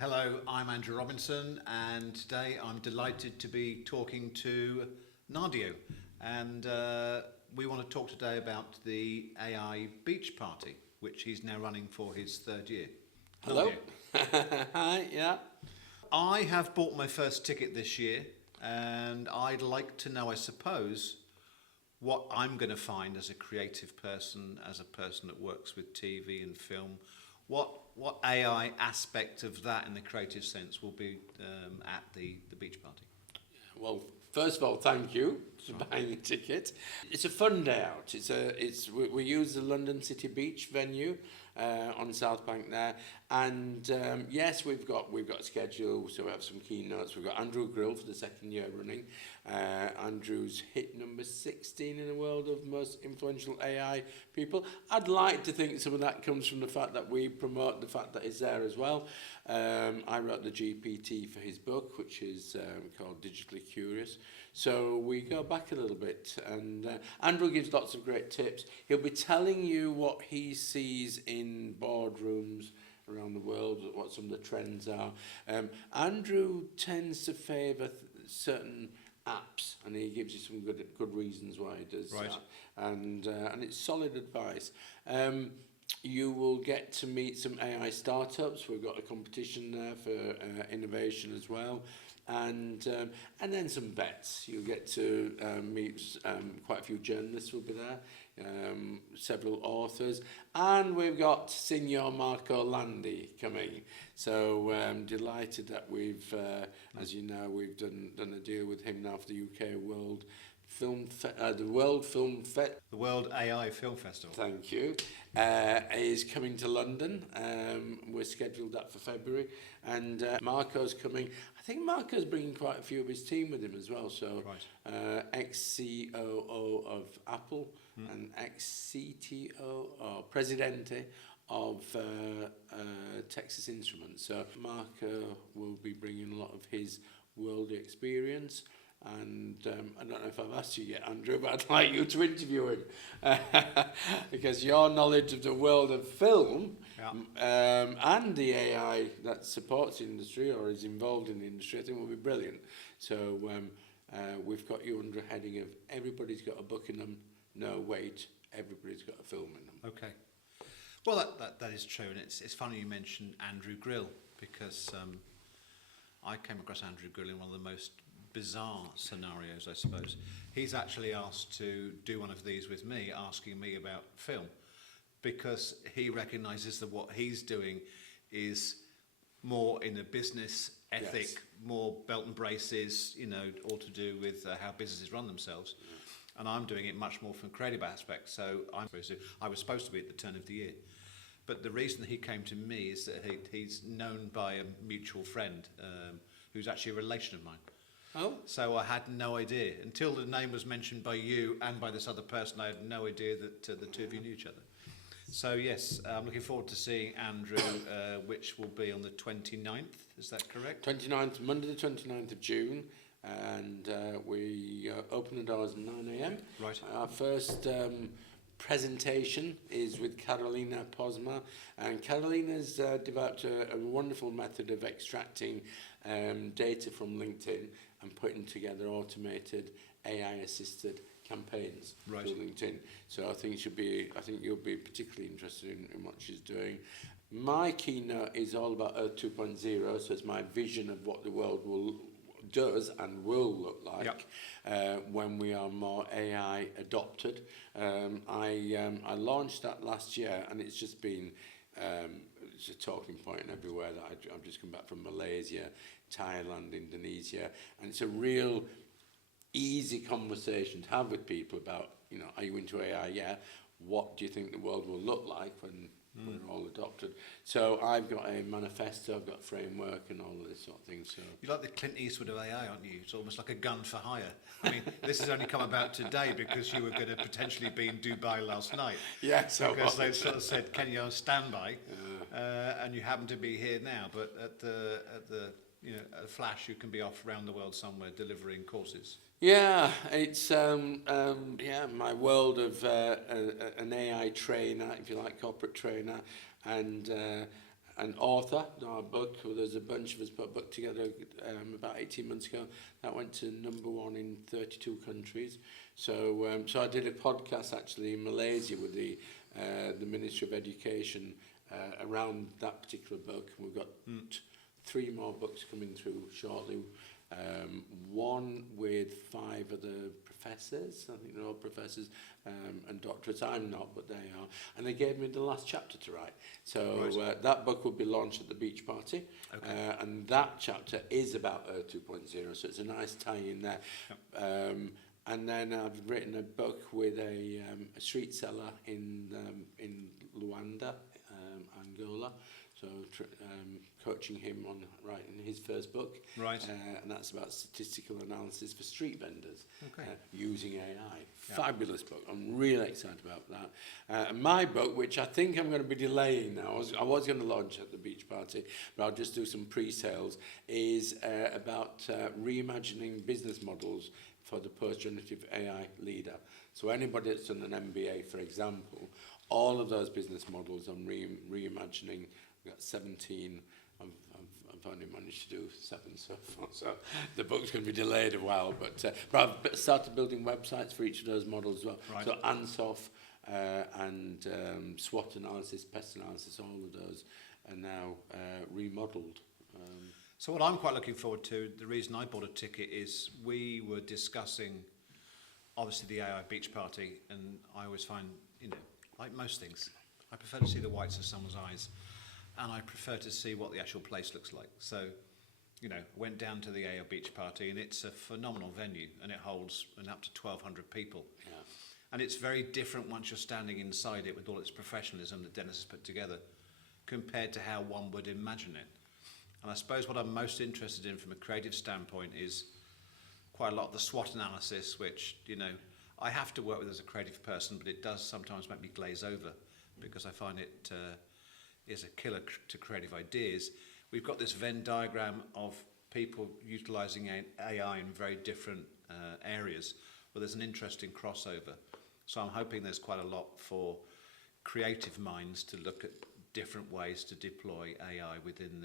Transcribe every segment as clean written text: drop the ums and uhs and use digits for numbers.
Hello, I'm Andrew Robinson, and today I'm delighted to be talking to Nadio, and we want to talk today about the AI beach party, which he's now running for his third year. Hello. Hi, yeah. I have bought my first ticket this year, and I'd like to know, I suppose, what I'm going to find as a creative person, as a person that works with TV and film. What AI aspect of that in the creative sense will be at the beach party? Well, first of all, thank you for buying the ticket. It's a fun day out. We use the London City Beach venue on South Bank there, and yes, we've got a schedule. So we have some keynotes. We've got Andrew Grill for the second year running. Andrew's hit number 16 in the world of most influential AI people. I'd like to think some of that comes from the fact that we promote the fact that it's there as well. I wrote the GPT for his book, which is called Digitally Curious. So we go back a little bit, and Andrew gives lots of great tips. He'll be telling you what he sees in boardrooms around the world, what some of the trends are. Andrew tends to favour certain apps, and he gives you some good reasons why he does that. And it's solid advice. You will get to meet some AI startups. We've got a competition there for innovation as well. And then some vets. You'll get to meet quite a few journalists will be there, several authors, and we've got Signor Marco Landi coming. So I'm delighted that we've, as you know, we've done a deal with him now for the UK World Film, the World Film Festival. The World AI Film Festival. Thank you. Is coming to London. We're scheduled that for February, and Marco's coming. I think Marco's bringing quite a few of his team with him as well. So 𝗕𝗲 of Apple and 𝗕XCTO or Presidente of Texas Instruments. So Marco will be bringing a lot of his world experience. And I don't know if I've asked you yet, Andrew, but I'd like you to interview him because your knowledge of the world of film and the AI that supports the industry or is involved in the industry, I think will be brilliant. So we've got you under a heading of everybody's got a book in them. No, wait, everybody's got a film in them. Okay. Well, that is true, and it's funny you mentioned Andrew Grill, because I came across Andrew Grill in one of the most bizarre scenarios, I suppose. He's actually asked to do one of these with me, asking me about film, because he recognises that what he's doing is more in a business ethic, more belt and braces, all to do with how businesses run themselves. And I'm doing it much more from a creative aspect. So I was supposed to be at the turn of the year. But the reason he came to me is that he's known by a mutual friend who's actually a relation of mine. Oh. So I had no idea. Until the name was mentioned by you and by this other person, I had no idea that the two of you knew each other. So yes, I'm looking forward to seeing Andrew, which will be on the 29th, is that correct? 29th, Monday the 29th of June, and we open the doors at 9 a.m. Right. Our first presentation is with 𝗕𝗲, and Carolina's developed a wonderful method of extracting data from LinkedIn and putting together automated AI-assisted campaigns through LinkedIn. So I think you'll be particularly interested in what she's doing. My keynote is all about Earth 2.0, so it's my vision of what the world does and will look like when we are more AI adopted. I launched that last year, and it's just been it's a talking point everywhere. That I've just come back from Malaysia, Thailand, Indonesia, and it's a real easy conversation to have with people about, are you into AI? Yeah. What do you think the world will look like when we're all adopted? So I've got a manifesto, I've got a framework and all of this sort of thing. So you're like the Clint Eastwood of AI, aren't you? It's almost like a gun for hire. I mean, this has only come about today because you were going to potentially be in Dubai last night. Yes, because they sort of said, "Can you on standby?" And you happen to be here now. But at the at a flash, you can be off around the world somewhere delivering courses. Yeah, it's my world of an AI trainer, if you like, corporate trainer, and an author, our book. Well, there's a bunch of us put a book together about 18 months ago. That went to #1 in 32 countries. So, so I did a podcast actually in Malaysia with the Ministry of Education around that particular book. We've got 3 more books coming through shortly. One with 5 other professors, I think they're all professors and doctorates. I'm not, but they are. And they gave me the last chapter to write. So that book will be launched at the beach party. Okay. And that chapter is about 𝗟𝗏 2.0, so it's a nice tie-in there. Yep. And then I've written a book with a street seller in Luanda, Angola. So coaching him on writing his first book. Right. And that's about statistical analysis for street vendors using AI. Yeah. Fabulous book. I'm really excited about that. And my book, which I think I'm going to be delaying now, I was going to launch at the beach party, but I'll just do some pre-sales, is about reimagining business models for the post-generative AI leader. So anybody that's done an MBA, for example, all of those business models I'm reimagining. We've got 17. I've only managed to do 7 so far, so the book's going to be delayed a while. But I've started building websites for each of those models as well. Right. So ANSOF and SWOT analysis, pest analysis, all of those are now remodelled. So what I'm quite looking forward to, the reason I bought a ticket is we were discussing, obviously, the AI beach party, and I always find, you know, like most things, I prefer to see the whites of someone's eyes, and I prefer to see what the actual place looks like. So, you know, went down to the AI beach party, and it's a phenomenal venue, and it holds up to 1,200 people. Yeah. And it's very different once you're standing inside it with all its professionalism that Dennis has put together, compared to how one would imagine it. And I suppose what I'm most interested in from a creative standpoint is quite a lot of the SWOT analysis, which, you know, I have to work with as a creative person, but it does sometimes make me glaze over because I find it is a killer to creative ideas. We've got this Venn diagram of people utilising AI in very different areas, where there's an interesting crossover. So I'm hoping there's quite a lot for creative minds to look at different ways to deploy AI within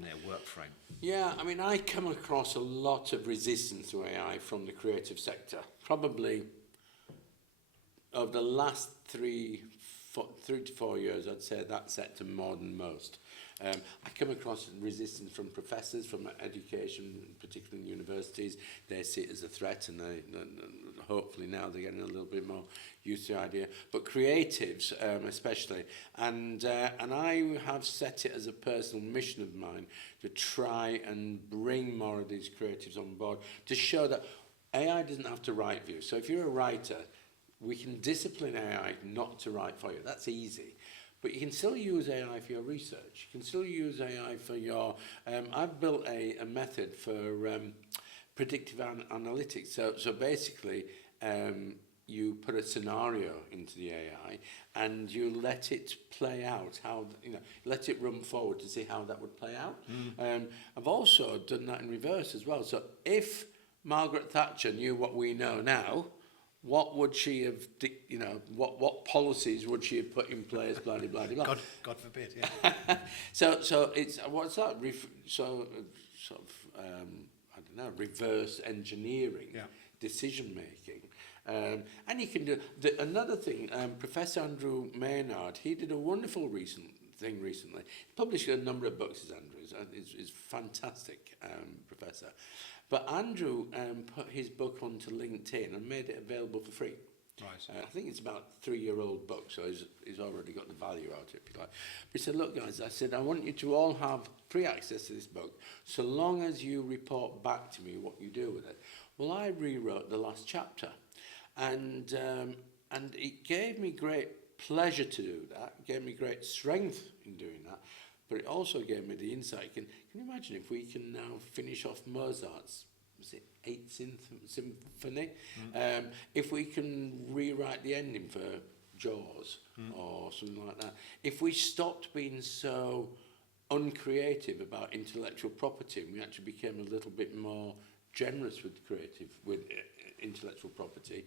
their work frame. Yeah, I mean, I come across a lot of resistance to AI from the creative sector. Probably over the last 3 to 4 years, I'd say that sector more than most. I come across resistance from professors, from education, particularly in universities. They see it as a threat, and they hopefully now they're getting a little bit more used to the idea. But creatives, especially, and I have set it as a personal mission of mine to try and bring more of these creatives on board, to show that AI doesn't have to write for you. So if you're a writer, we can discipline AI not to write for you. That's easy. But you can still use AI for your research. You can still use AI for your... I've built a method for predictive analytics. So basically, you put a scenario into the AI and you let it play out, let it run forward to see how that would play out. I've also done that in reverse as well. So if Margaret Thatcher knew what we know now, what would she have, what policies would she have put in place, blah, blah, blah, blah. God forbid, yeah. So it's, what's that? I don't know, reverse engineering, decision making. And you can do, another thing, Professor Andrew Maynard, he did a wonderful thing recently. He published a number of books, as Andrew is fantastic professor. But Andrew put his book onto LinkedIn and made it available for free. Right. I think it's about a 3-year-old book, so he's already got the value out of it, if you like. But he said, look, guys, I said, I want you to all have free access to this book, so long as you report back to me what you do with it. Well, I rewrote the last chapter, and it gave me great pleasure to do that. It gave me great strength in doing that. But it also gave me the insight. Can you imagine if we can now finish off Mozart's, was it 8th Symphony? If we can rewrite the ending for Jaws or something like that. If we stopped being so uncreative about intellectual property, and we actually became a little bit more generous with intellectual property,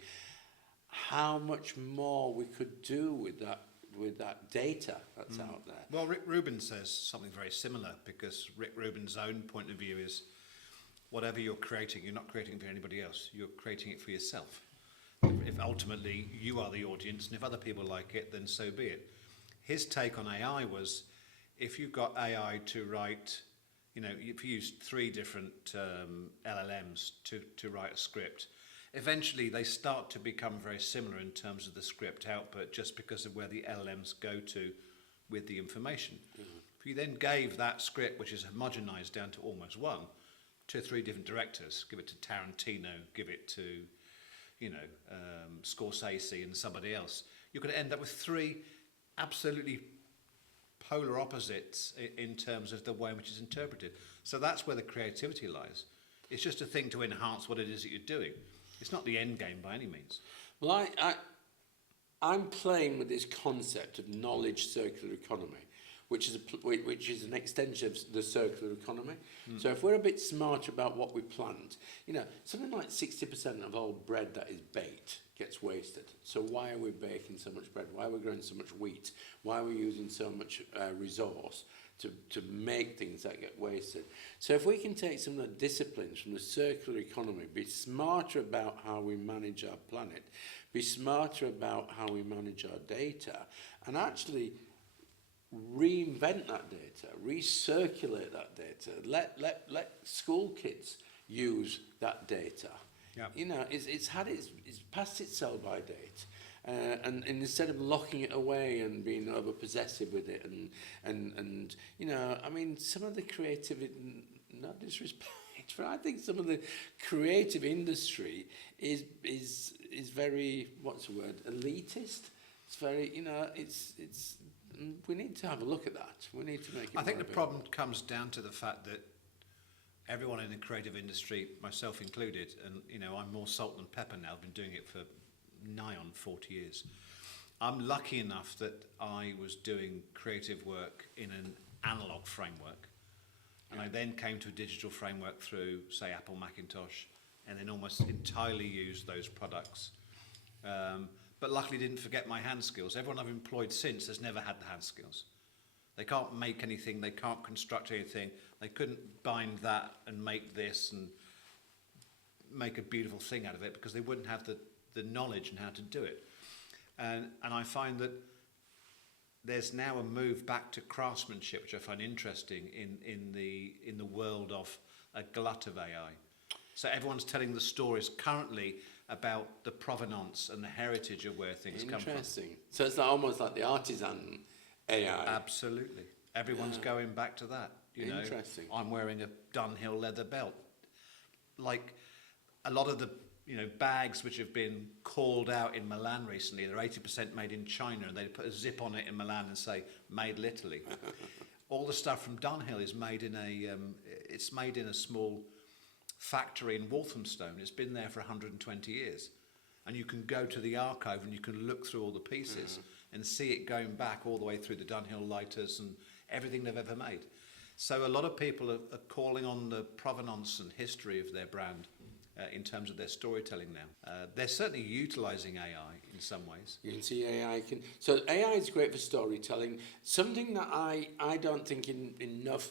how much more we could do with that with that data that's out there. Well, Rick Rubin says something very similar, because Rick Rubin's own point of view is whatever you're creating, you're not creating it for anybody else, you're creating it for yourself. If ultimately you are the audience, and if other people like it, then so be it. His take on AI was, if you've got AI to write, you know, if you use 3 different LLMs to write a script, eventually they start to become very similar in terms of the script output, just because of where the LLMs go to with the information. If you then gave that script, which is homogenized down to almost one, to 3 different directors, give it to Tarantino, give it to, you know, Scorsese and somebody else, you're going to end up with 3 absolutely polar opposites in terms of the way in which it's interpreted. So that's where the creativity lies. It's just a thing to enhance what it is that you're doing. It's not the end game by any means. Well, I'm playing with this concept of knowledge circular economy, which is an extension of the circular economy. So if we're a bit smarter about what we plant, you know, something like 60% of all bread that is baked gets wasted. So why are we baking so much bread? Why are we growing so much wheat? Why are we using so much resource to make things that get wasted? So if we can take some of the disciplines from the circular economy, be smarter about how we manage our planet, be smarter about how we manage our data, and actually reinvent that data, recirculate that data, let school kids use that data. Yeah. You know, it's past its sell-by date. And instead of locking it away and being over-possessive with it, and you know, I mean, some of the creativity, not disrespect, but I think some of the creative industry is very, what's the word, elitist. It's very, you know, it's we need to have a look at that. We need to make it. I think the problem comes down to the fact that everyone in the creative industry, myself included, and you know, I'm more salt than pepper now. I've been doing it for nigh on 40 years. I'm lucky enough that I was doing creative work in an analog framework, and I then came to a digital framework through, say, Apple Macintosh, and then almost entirely used those products. But luckily didn't forget my hand skills. Everyone I've employed since has never had the hand skills. They can't make anything, they can't construct anything, they couldn't bind that and make this and make a beautiful thing out of it, because they wouldn't have the knowledge and how to do it. And I find that there's now a move back to craftsmanship, which I find interesting in the world of a glut of AI. So everyone's telling the stories currently about the provenance and the heritage of where things come from. Interesting. So it's almost like the artisan AI. Absolutely. Everyone's going back to that. You know, interesting. I'm wearing a Dunhill leather belt. Like a lot of the, you know, bags which have been called out in Milan recently, they're 80% made in China, and they put a zip on it in Milan and say made in Italy. All the stuff from Dunhill is made in it's made in a small factory in Walthamstow. It's been there for 120 years, and you can go to the archive and you can look through all the pieces and see it going back all the way through the Dunhill lighters and everything they've ever made. So a lot of people are calling on the provenance and history of their brand in terms of their storytelling now. They're certainly utilising AI in some ways. You can see AI can... So AI is great for storytelling. Something that I don't think enough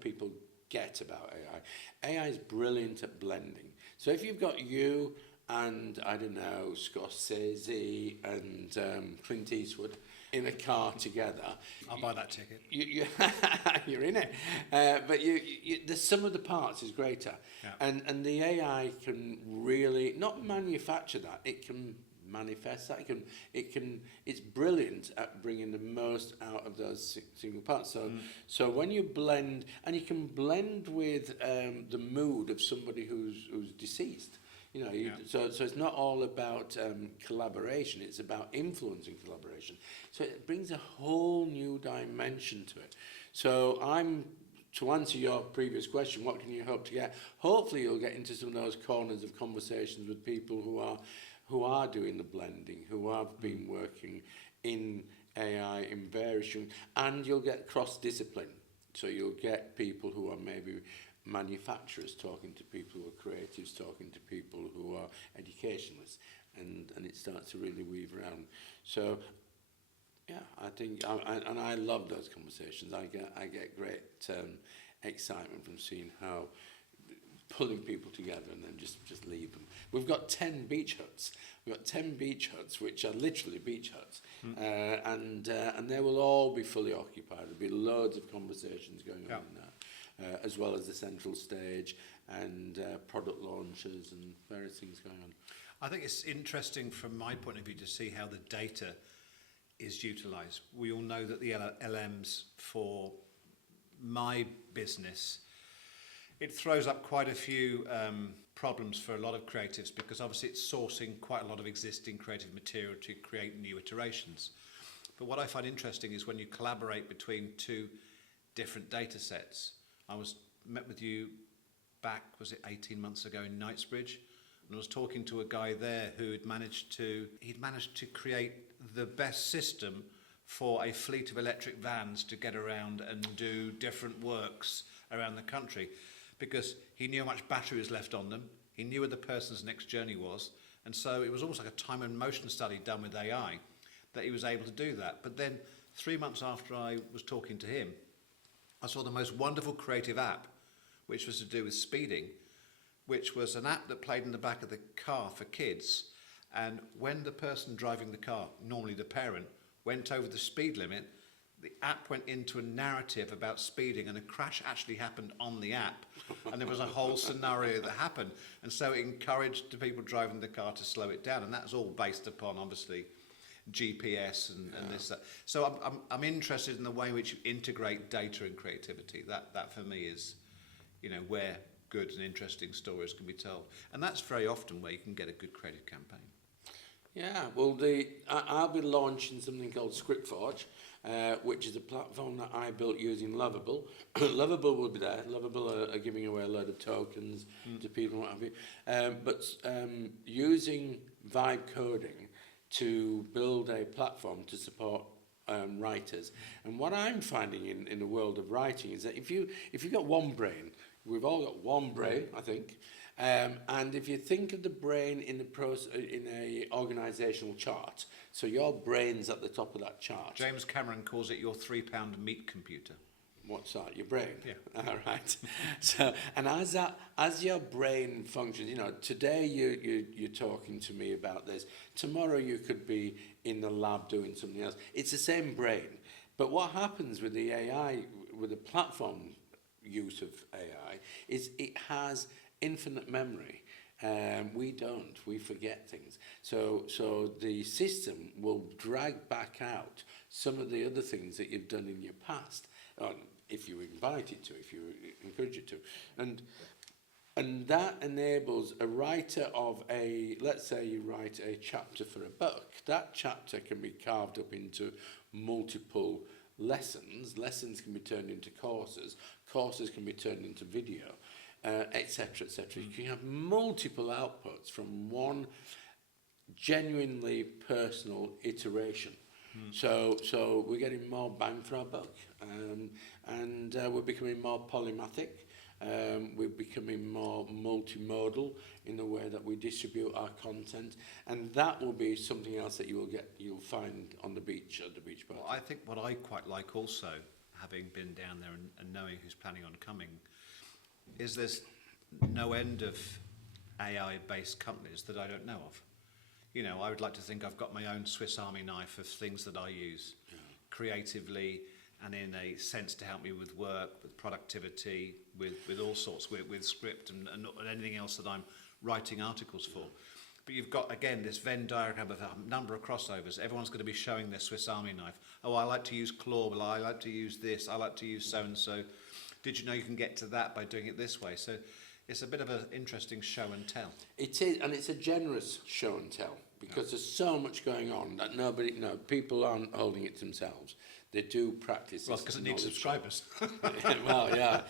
people get about AI. AI is brilliant at blending. So if you've got you and, I don't know, Scorsese and Clint Eastwood in a car together... I'll buy that ticket. You're in it. But the sum of the parts is greater. Yeah. And the AI can really, not manufacture that, it can manifest that. It's brilliant at bringing the most out of those single parts. So when you blend, and you can blend with the mood of somebody who's deceased. You know, so it's not all about collaboration, it's about influencing collaboration. So it brings a whole new dimension to it. So to answer your previous question, what can you hope to get? Hopefully you'll get into some of those corners of conversations with people who are doing the blending, who have been working in AI in various, and you'll get cross-discipline. So you'll get people who are maybe manufacturers talking to people who are creatives, talking to people who are educationalists, and it starts to really weave around. So Yeah, I think, and I love those conversations. I get great excitement from seeing how pulling people together and then just leave them. We've got 10 beach huts. We've got 10 beach huts, which are literally beach huts, and they will all be fully occupied. There'll be loads of conversations going on in there, as well as the central stage and product launches and various things going on. I think it's interesting from my point of view to see how the data is utilised. We all know that the LMs for my business, it throws up quite a few problems for a lot of creatives, because obviously it's sourcing quite a lot of existing creative material to create new iterations. But what I find interesting is when you collaborate between two different data sets. I met with you back, was it 18 months ago in Knightsbridge, and I was talking to a guy there who had managed to create the best system for a fleet of electric vans to get around and do different works around the country, because he knew how much battery was left on them, he knew where the person's next journey was, and so it was almost like a time and motion study done with AI that he was able to do that. But then 3 months after I was talking to him, I saw the most wonderful creative app, which was to do with speeding, which was an app that played in the back of the car for kids, and when the person driving the car, normally the parent, went over the speed limit, the app went into a narrative about speeding, and a crash actually happened on the app, and there was a whole scenario that happened, and so it encouraged the people driving the car to slow it down, and that was all based upon obviously GPS and this that. So I'm interested in the way in which you integrate data and creativity. That for me is, where good and interesting stories can be told, and that's very often where you can get a good creative campaign. Yeah, well, I'll be launching something called ScriptForge, which is a platform that I built using 𝗕𝗲. 𝗕𝗲 will be there. 𝗕𝗲 are giving away a load of tokens to people and what have you. But using vibe coding to build a platform to support writers. And what I'm finding in the world of writing is that if you've got one brain, we've all got one brain, I think. And if you think of the brain in a organisational chart, so your brain's at the top of that chart. James Cameron calls it your £3 meat computer. What's that? Your brain? Yeah. All right. So, and as your brain functions, today you're talking to me about this. Tomorrow you could be in the lab doing something else. It's the same brain. But what happens with the AI, with the platform use of AI, is it has infinite memory. We don't. We forget things. So the system will drag back out some of the other things that you've done in your past, if you invite it to, if you encourage it to. And that enables a writer of let's say you write a chapter for a book. That chapter can be carved up into multiple lessons. Lessons can be turned into courses. Courses can be turned into video. Etc., etc. You can have multiple outputs from one genuinely personal iteration. So we're getting more bang for our buck, and we're becoming more polymathic. We're becoming more multimodal in the way that we distribute our content, and that will be something else that you'll find on the beach at the beach party. Well, I think what I quite like also, having been down there and knowing who's planning on coming, is there's no end of AI-based companies that I don't know of. I would like to think I've got my own Swiss Army knife of things that I use creatively and in a sense to help me with work, with productivity, with all sorts, with script and anything else that I'm writing articles for. But you've got, again, this Venn diagram of a number of crossovers. Everyone's going to be showing their Swiss Army knife. Oh, I like to use claw, well, I like to use this, I like to use so-and-so. Did you know you can get to that by doing it this way? So it's a bit of an interesting show and tell. It is, and it's a generous show and tell, because there's so much going on that people aren't holding it to themselves. They do practice. Well, because it needs subscribers. Well, yeah,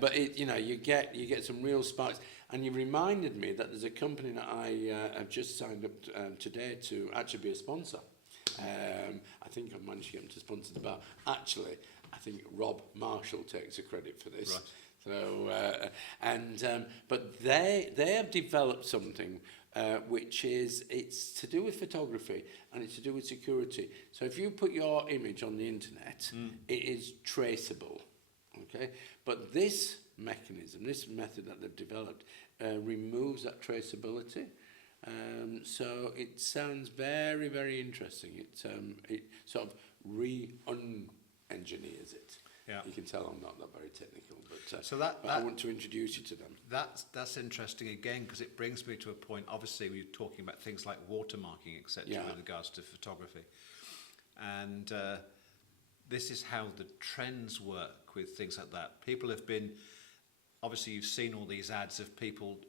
but you get some real sparks. And you reminded me that there's a company that I have just signed up today to actually be a sponsor. I think I've managed to get them to sponsor the bar. Actually, I think Rob Marshall takes the credit for this. Right. So, but they have developed something which it's to do with photography and it's to do with security. So if you put your image on the internet, it is traceable, okay? But this mechanism, this method that they've developed, removes that traceability. So it sounds very, very interesting. It sort of re-engineers it. Yeah. You can tell I'm not that very technical, but, So but I want to introduce you to them. that's interesting again, because it brings me to a point. Obviously, we're talking about things like watermarking, etc., Yeah. with regards to photography, and this is how the trends work with things like that. People have been, obviously, you've seen all these ads of people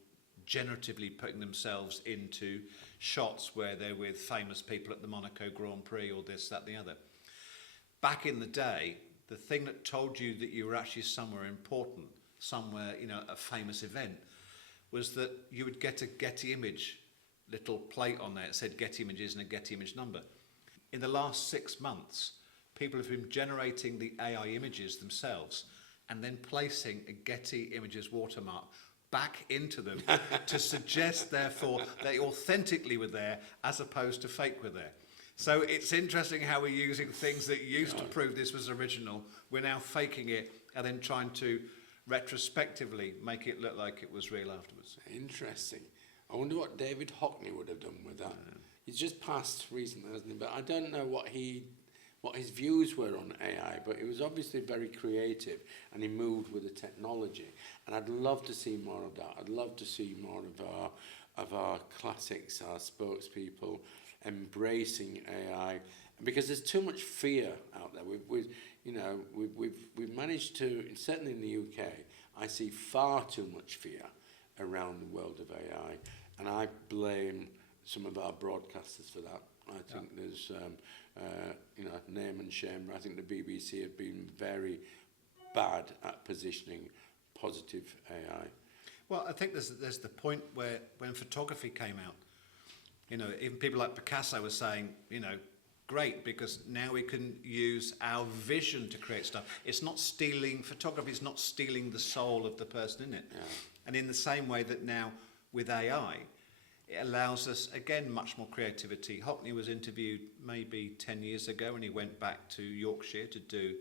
generatively putting themselves into shots where they're with famous people at the Monaco Grand Prix or this, that, the other. Back in the day, the thing that told you that you were actually somewhere important, somewhere, you know, a famous event, was that you would get a Getty image little plate on there. It said Getty Images and a Getty image number. In the last 6 months, people have been generating the AI images themselves and then placing a Getty Images watermark back into them to suggest, therefore, they authentically were there as opposed to fake were there. So it's interesting how we're using things that used to prove this was original. We're now faking it and then trying to retrospectively make it look like it was real afterwards. Interesting. I wonder what David Hockney would have done with that. He's just passed recently, hasn't he? But I don't know what his views were on AI, but he was obviously very creative and he moved with the technology. And I'd love to see more of that. I'd love to see more of our classics, our spokespeople, embracing AI, because there's too much fear out there. We've managed to, certainly in the UK, I see far too much fear around the world of AI, and I blame some of our broadcasters for that. I think there's, name and shame. I think the BBC have been very bad at positioning positive AI. Well, I think there's the point where when photography came out, you know, even people like Picasso were saying, you know, great, because now we can use our vision to create stuff. It's not stealing, photography is not stealing the soul of the person in it. Yeah. And in the same way that now with AI, it allows us, again, much more creativity. Hockney was interviewed maybe 10 years ago and he went back to Yorkshire to do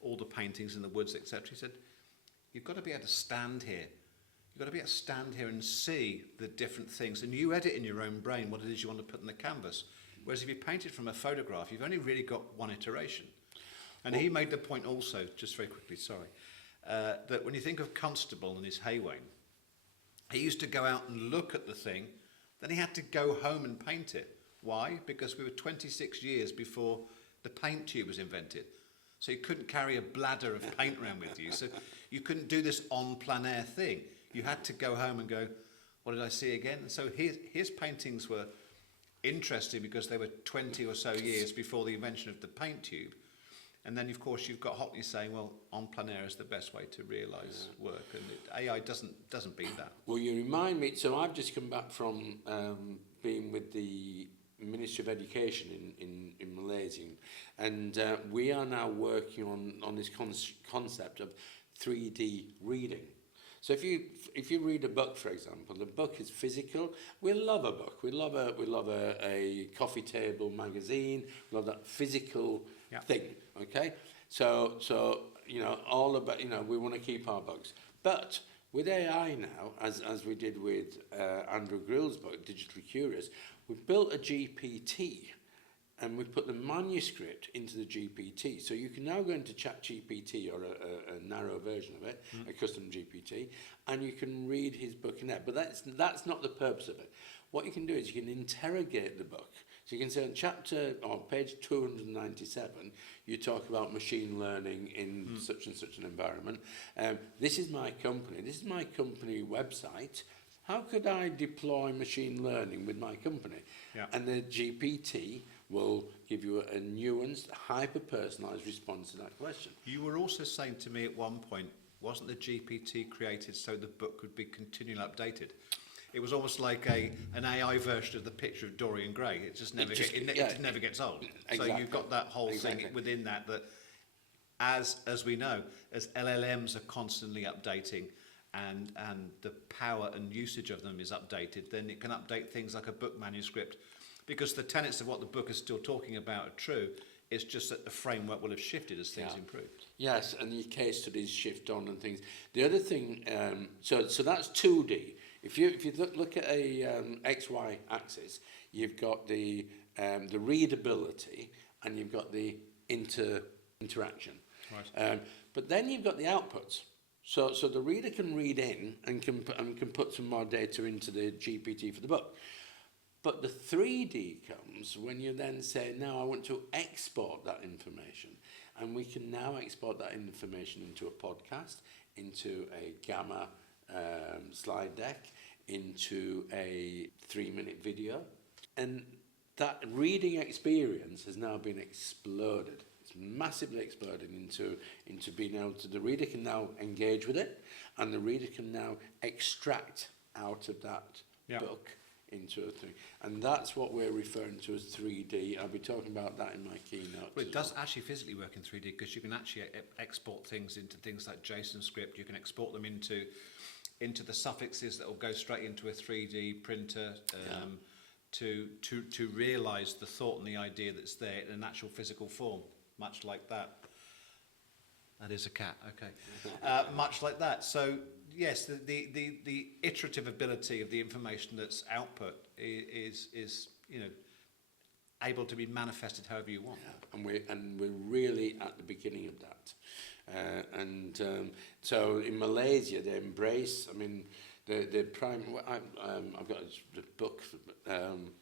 all the paintings in the woods, etc. He said, you've got to be able to stand here. You've got to be able to stand here and see the different things, and you edit in your own brain what it is you want to put on the canvas. Whereas if you paint it from a photograph, you've only really got one iteration. And he made the point also, just very quickly, sorry, that when you think of Constable and his Haywain, he used to go out and look at the thing, then he had to go home and paint it. Why? Because we were 26 years before the paint tube was invented. So you couldn't carry a bladder of paint around with you. So you couldn't do this en plein air thing. You had to go home and go, what did I see again? And so his paintings were interesting because they were 20 or so years before the invention of the paint tube. And then, of course, you've got Hockney saying, well, en plein air is the best way to realise work. And AI doesn't beat that. Well, you remind me, so I've just come back from being with the Ministry of Education in Malaysia, and we are now working on this concept of 3D reading. So if you read a book, for example, the book is physical. We love a book. We love a coffee table magazine. We love that physical thing. Okay. So all about we want to keep our books, but with AI now, as we did with Andrew Grill's book, Digitally Curious, we've built a GPT. And we've put the manuscript into the GPT. So you can now go into ChatGPT or a narrow version of it, a custom GPT, and you can read his book in there. But that's not the purpose of it. What you can do is you can interrogate the book. So you can say on chapter or page 297, you talk about machine learning in such and such an environment. This is my company. This is my company website. How could I deploy machine learning with my company? Yeah. And the GPT will give you a nuanced, hyper-personalised response to that question. You were also saying to me at one point, wasn't the GPT created so the book could be continually updated? It was almost like an AI version of the picture of Dorian Gray. It just never, it never gets old. Exactly. So you've got that whole thing within that as we know, as LLMs are constantly updating and the power and usage of them is updated, then it can update things like a book manuscript, because the tenets of what the book is still talking about are true. It's just that the framework will have shifted as things improve. Yes, and your case studies shift on and things. The other thing, so that's 2D. If you look at a XY axis, you've got the readability and you've got the interaction. Right. But then you've got the outputs. So the reader can read in and can put some more data into the GPT for the book. But the 3D comes when you then say, now I want to export that information. And we can now export that information into a podcast, into a Gamma slide deck, into a 3-minute video. And that reading experience has now been exploded. It's massively exploded into being able to, the reader can now engage with it, and the reader can now extract out of that book into a thing. And that's what we're referring to as 3D. I'll be talking about that in my keynote. Well, it does actually physically work in 3D, because you can actually export things into things like JSON script. You can export them into the suffixes that will go straight into a 3D printer to realise the thought and the idea that's there in an actual physical form, much like that. That is a cat, okay. Much like that. So yes, the iterative ability of the information that's output is able to be manifested however you want. Yeah, and we're really at the beginning of that. So in Malaysia they embrace. I mean, the prime. I've got the book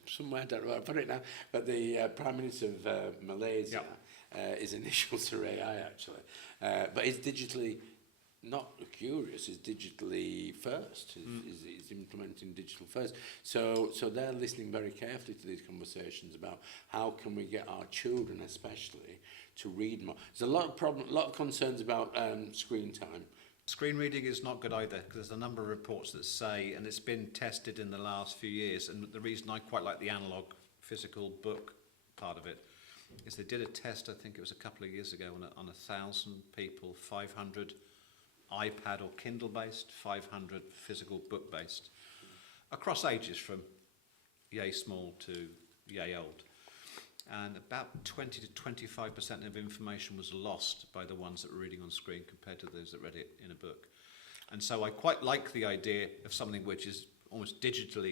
somewhere. I don't know where I put it now. But the Prime Minister of Malaysia, his initials are AI actually, but he's digitally. Not curious, is digitally first, is implementing digital first. So they're listening very carefully to these conversations about how can we get our children especially to read more. There's a lot of concerns about screen time. Screen reading is not good either, because there's a number of reports that say, and it's been tested in the last few years, and the reason I quite like the analog physical book part of it is they did a test, I think it was a couple of years ago, on 1,000 people, 500 iPad or Kindle based, 500 physical book based, across ages from yay small to yay old. And about 20 to 25% of information was lost by the ones that were reading on screen compared to those that read it in a book. And so I quite like the idea of something which is almost digital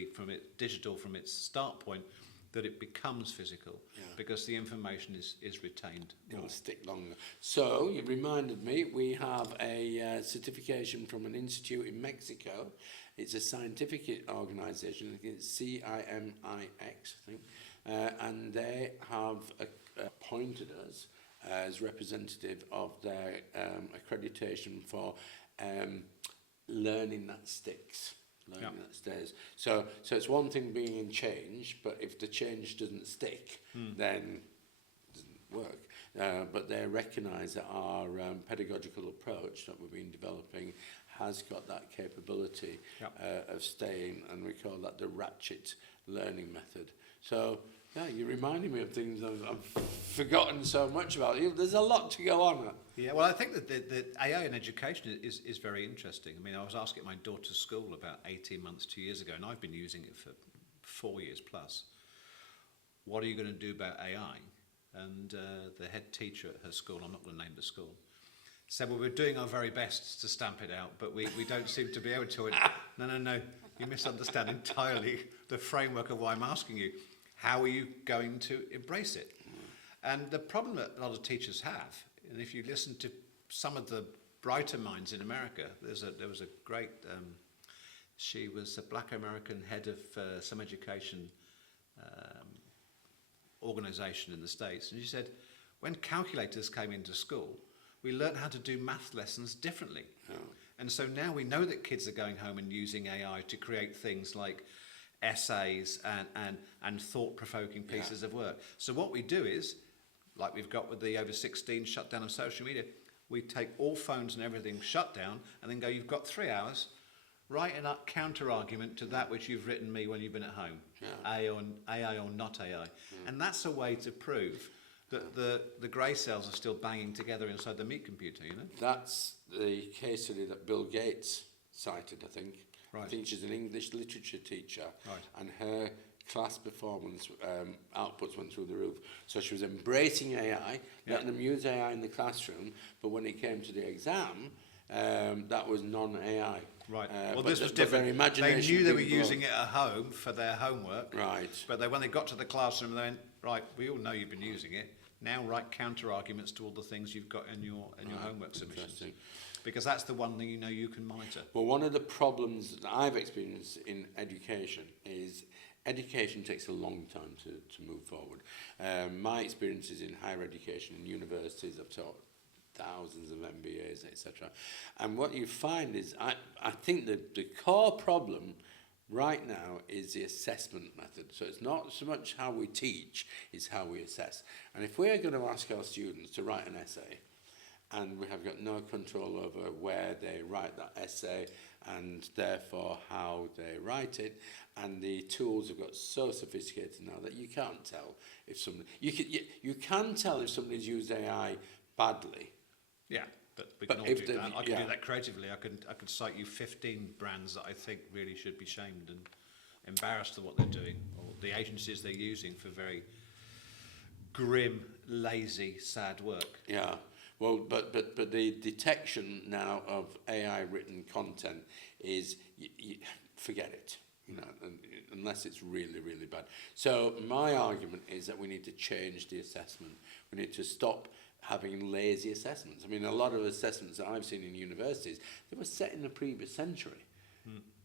from its start point, that it becomes physical, because the information is retained. It'll stick longer. So, you reminded me, we have a certification from an institute in Mexico. It's a scientific organisation, it's CIMIX, I think, and they have appointed us as representative of their accreditation for learning that sticks. That stays. So it's one thing being in change, but if the change doesn't stick, then it doesn't work. But they recognise that our pedagogical approach that we've been developing has got that capability of staying, and we call that the ratchet learning method. So yeah, you're reminding me of things I've forgotten so much about. There's a lot to go on. Yeah, well, I think that the AI in education is very interesting. I mean, I was asking my daughter's school about 18 months, 2 years ago, and I've been using it for 4 years plus. What are you going to do about AI? And the head teacher at her school, I'm not going to name the school, said, well, we're doing our very best to stamp it out, but we don't seem to be able to. No, you misunderstand entirely the framework of why I'm asking you. How are you going to embrace it? And the problem that a lot of teachers have, and if you listen to some of the brighter minds in America, there was a great, she was a black American head of some education organisation in the States, and she said, when calculators came into school, we learned how to do math lessons differently. And so now we know that kids are going home and using AI to create things like essays and thought-provoking pieces of work. So what we do is, like we've got with the over 16 shutdown of social media, we take all phones and everything shut down and then go, you've got 3 hours, write a counter-argument to that which you've written me when you've been at home, AI or not AI. And that's a way to prove The grey cells are still banging together inside the meat computer, you know? That's the case study that Bill Gates cited, I think. Right. I think she's an English literature teacher, Right. and her class performance outputs went through the roof. So she was embracing AI, letting them use AI in the classroom, but when it came to the exam, that was non-AI. Right. But This was their different. They imagination knew they were didn't grow. using it at home for their homework. Right. But when they got to the classroom, they went, right, we all know you've been using it. Now write counter arguments to all the things you've got in your homework submissions. Interesting. Because that's the one thing you know you can monitor. Well, one of the problems that I've experienced in education is education takes a long time to move forward. My experiences in higher education and universities, I've taught thousands of MBAs, etc. And what you find is, I think the core problem right now is the assessment method. So it's not so much how we teach, it's how we assess. And if we're going to ask our students to write an essay, and we have got no control over where they write that essay and therefore how they write it, and the tools have got so sophisticated now that you can't tell if somebody... You can tell if somebody's used AI badly. Yeah, but we But can all if do the- that. I can yeah. do that creatively. I could cite you 15 brands that I think really should be shamed and embarrassed at what they're doing, or the agencies they're using for very grim, lazy, sad work. Yeah, well, but the detection now of AI written content is, forget it, you know, unless it's really, really bad. So my argument is that we need to change the assessment. We need to stop having lazy assessments. I mean, a lot of assessments that I've seen in universities, they were set in the previous century.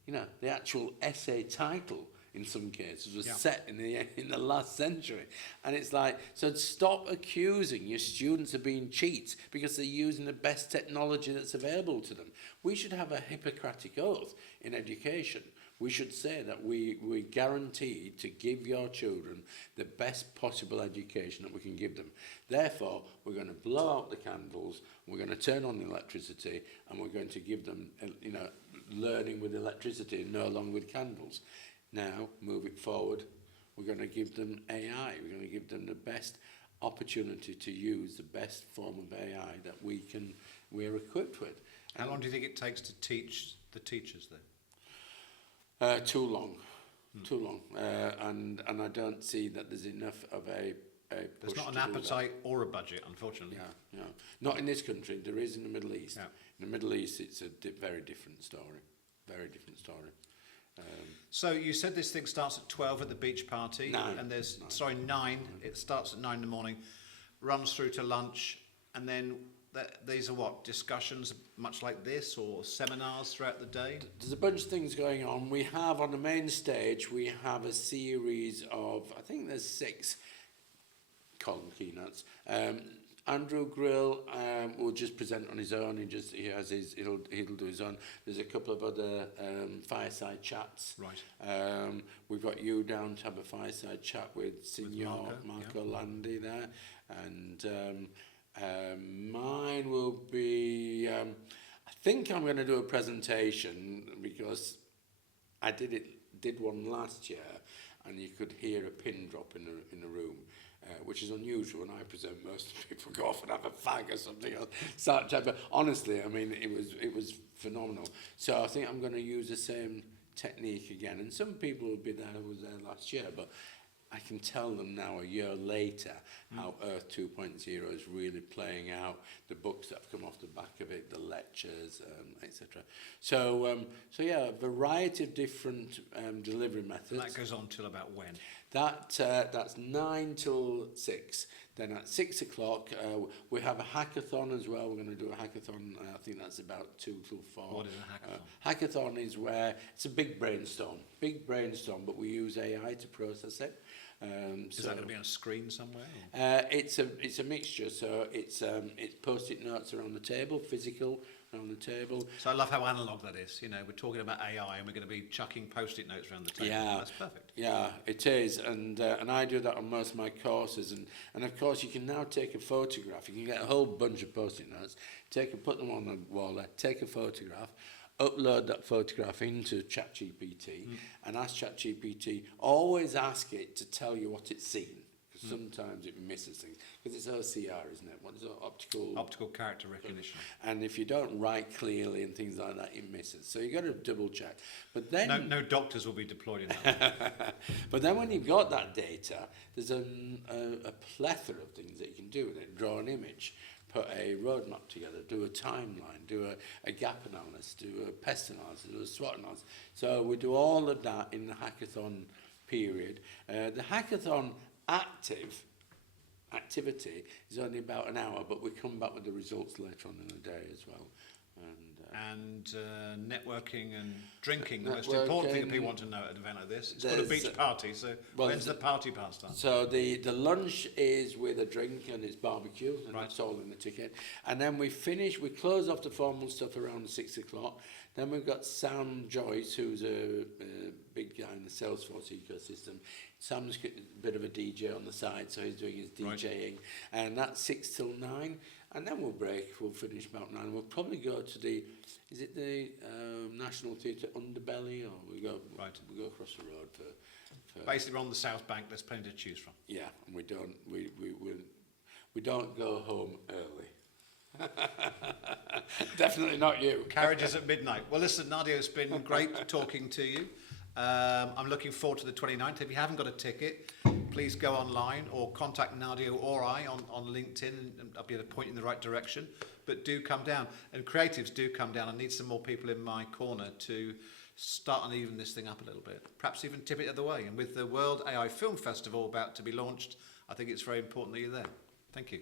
You know, the actual essay title in some cases was set in the last century. And it's like, so stop accusing your students of being cheats because they're using the best technology that's available to them. We should have a Hippocratic oath in education. We should say that we guarantee to give your children the best possible education that we can give them. Therefore, we're going to blow out the candles, we're going to turn on the electricity, and we're going to give them, you know, learning with electricity and no longer with candles. Now, move it forward, we're going to give them AI. We're going to give them the best opportunity to use the best form of AI that we're equipped with. How long do you think it takes to teach the teachers then? Too long, too long, and I don't see that there's enough of a push. There's not an to do that. appetite or a budget, unfortunately. Yeah, yeah. Not in this country. There is in the Middle East. Yeah. In the Middle East, it's a very different story. Very different story. So you said this thing starts at 12 at the beach party, 9. and there's 9. It starts at 9 in the morning, runs through to lunch, and then these are what, discussions much like this, or seminars throughout the day? There's a bunch of things going on. We have on the main stage, we have a series of, I think there's 6, call them keynotes. Andrew Grill will just present on his own. He'll do his own. There's a couple of other fireside chats. Right. We've got you down to have a fireside chat with Signor Marco Landi there, and mine will be. I think I'm going to do a presentation because I did one last year, and you could hear a pin drop in the room. Which is unusual when I present. Most people go off and have a fag or something else. But honestly, I mean, it was phenomenal. So I think I'm going to use the same technique again. And some people will be there who was there last year, but I can tell them now, a year later, how Earth 2.0 is really playing out. The books that have come off the back of it, the lectures, etc. So yeah, a variety of different delivery methods. And that goes on till about when? That's 9 till 6. Then at 6 o'clock, we have a hackathon as well. We're going to do a hackathon. I think that's about 2 till 4. What is a hackathon? Hackathon is where it's a big brainstorm, but we use AI to process it. Is that going to be on a screen somewhere? It's a mixture. So it's post-it notes around the table, physical around the table. So I love how analog that is. You know, we're talking about AI and we're going to be chucking post-it notes around the table. Yeah, That's perfect. Yeah, it is, and I do that on most of my courses, and of course you can now take a photograph. You can get a whole bunch of post-it notes, put them on the wall there, take a photograph, upload that photograph into ChatGPT, and ask ChatGPT. Always ask it to tell you what it's seen, because sometimes it misses things because it's OCR, isn't it? What is it? Optical character recognition. And if you don't write clearly and things like that, it misses. So you got to double check. But then No doctors will be deployed in that. but then when you've got that data, there's a plethora of things that you can do with it. Draw an image, put a roadmap together, do a timeline, do a gap analysis, do a pest analysis, do a SWOT analysis. So we do all of that in the hackathon period. The hackathon activity is only about an hour, but we come back with the results later on in the day as well. And networking and drinking, the most important thing that people want to know at an event like this. It's got a beach party, so when's the party part start? So the lunch is with a drink and it's barbecue, and that's all in the ticket. And then we close off the formal stuff around 6 o'clock. Then we've got Sam Joyce, who's a big guy in the Salesforce ecosystem. Sam's a bit of a DJ on the side, so he's doing his DJing. And that's 6 till 9. And then we'll break, we'll finish about 9. We'll probably go to the National Theatre Underbelly, or we go across the road for Basically, we're on the South Bank, there's plenty to choose from. Yeah, and we don't go home early. Definitely not you. Carriages at midnight. Well, listen, Nadio, it's been great talking to you. I'm looking forward to the 29th. If you haven't got a ticket, please go online or contact Nadio or I on LinkedIn, and I'll be able to point you in the right direction. But do come down. And creatives, do come down. I need some more people in my corner to start and even this thing up a little bit. Perhaps even tip it the other way. And with the World AI Film Festival about to be launched, I think it's very important that you're there. Thank you.